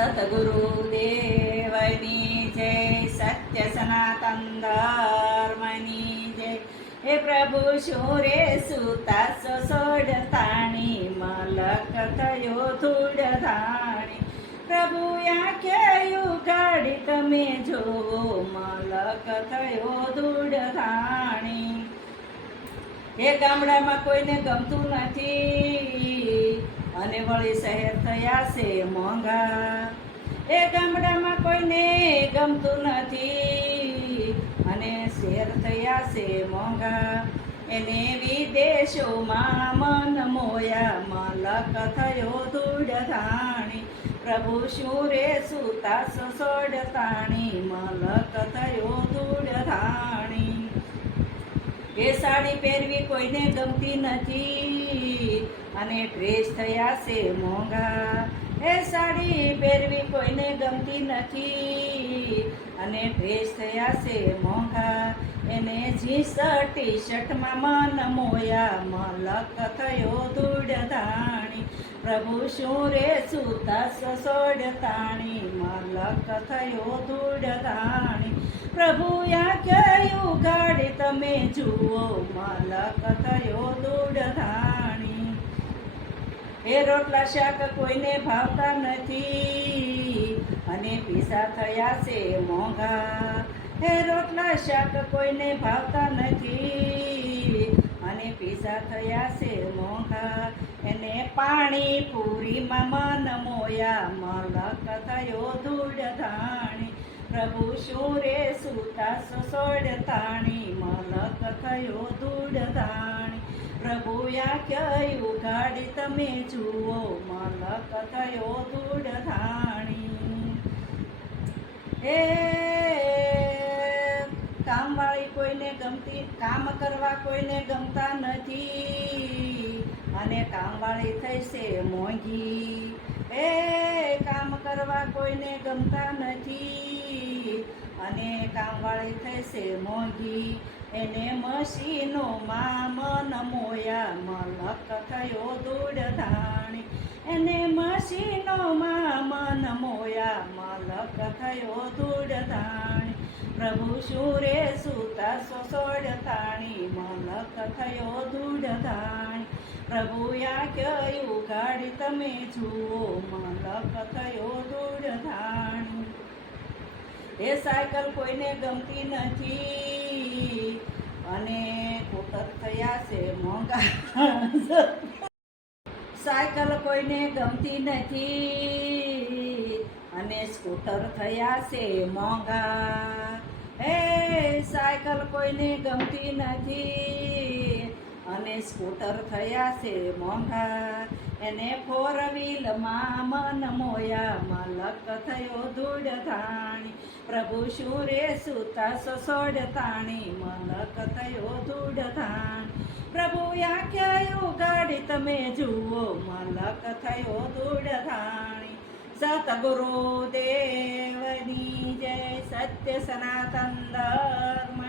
સતગુરુદેવની જય, સત્ય સનાતન ધર્મની જય. હે પ્રભુ શું રે સુતા સોડતાણી, મલક થયો ધૂળ ધાણી. પ્રભુ આંખ્યું કાઢી તમે જોવો, મલક થયો ધૂળ ધાણી. એ ગામડામાં કોઈને ગમતું નથી અને વળી શહેર થયા છે મોંઘા. એ ગામડામાં કોઈને ગમતું નથી અને શહેર થયા છે મોંઘા. એને વિદેશોમાં મન મોયા, મલક થયો ધૂળ ધાણી. પ્રભુ શું રે સુતા સોડતાણી, મલક થયો ધૂળ ધાણી. એ સાડી પહેરવી કોઈને ગમતી નથી અને ડ્રેસ થયા છે મોંઘા. એ સાડી પહેરવી કોઈને ગમતી નથી અને ડ્રેસ થયા છે મોંઘા. એને જીન્સ ટી શર્ટમાં મન મોયા, મલક થયો ધૂળ ધાણી. પ્રભુ શું રે સુતા સોડતાણી, મલક થયો ધૂળ ધાણી. પ્રભુ આંખ્યું કાઢી તમે જુઓ, મલક થયો ધૂળ ધાણી. એ રોટલા શાક કોઈને ભાવતા નથી અને પીસા થયા છે મોંઘા. એ રોટલા શાક કોઈને ભાવતા નથી અને પીસા થયા છે મોંઘા. એને પાણી પૂરીમાં મન મોયા, મલક થયો ધૂળ ધાણી. પ્રભુ શું રે સુતા સોડતાણી, મલક થયો ધૂળ ધાણી. પ્રભુ આંખ્યું કાઢી તમે જુઓ, મલક થયો ધૂળ ધાણી. એ કામવાળી કોઈને ગમતી, કામ કરવા કોઈને ગમતા નથી અને કામવાળી થઈ છે મોંઘી. એ કામ કરવા કોઈને ગમતા નથી અને કામવાળી થઈ છે મોંઘી. એને મશીનોમાં મન મોયા, મલક થયો ધૂળ ધાણી. એને મશીનોમાં મન મોયા, મલક થયો ધૂળ ધાણી. પ્રભુ શું રે સુતા સોડતાણી, મલક થયો ધૂળ ધાણી. પ્રભુ આંખ્યું કાઢી તમે જુઓ, મલક થયો ધૂળ ધાણી. એ સાયકલ કોઈને ગમતી નથી અને સ્કૂટર થયા છે મોંઘા. સાયકલ કોઈને ગમતી નથી અને સ્કૂટર થયા છે મોંઘા. એ સાયકલ કોઈને ગમતી નથી અને સ્કૂટર થયા છે મોંઘા. એને ફોર વ્હીલમાં મન મોયા, મલક થયો ધૂળ ધાણી. પ્રભુ શું રે સુતા સોડતાણી, મલક થયો ધૂળ ધાણી. પ્રભુ આંખ્યું કાઢી તમે જુઓ, મલક થયો ધૂળ ધાણી. સતગુરુદેવની જય, સત્ય સનાતન ધર્મ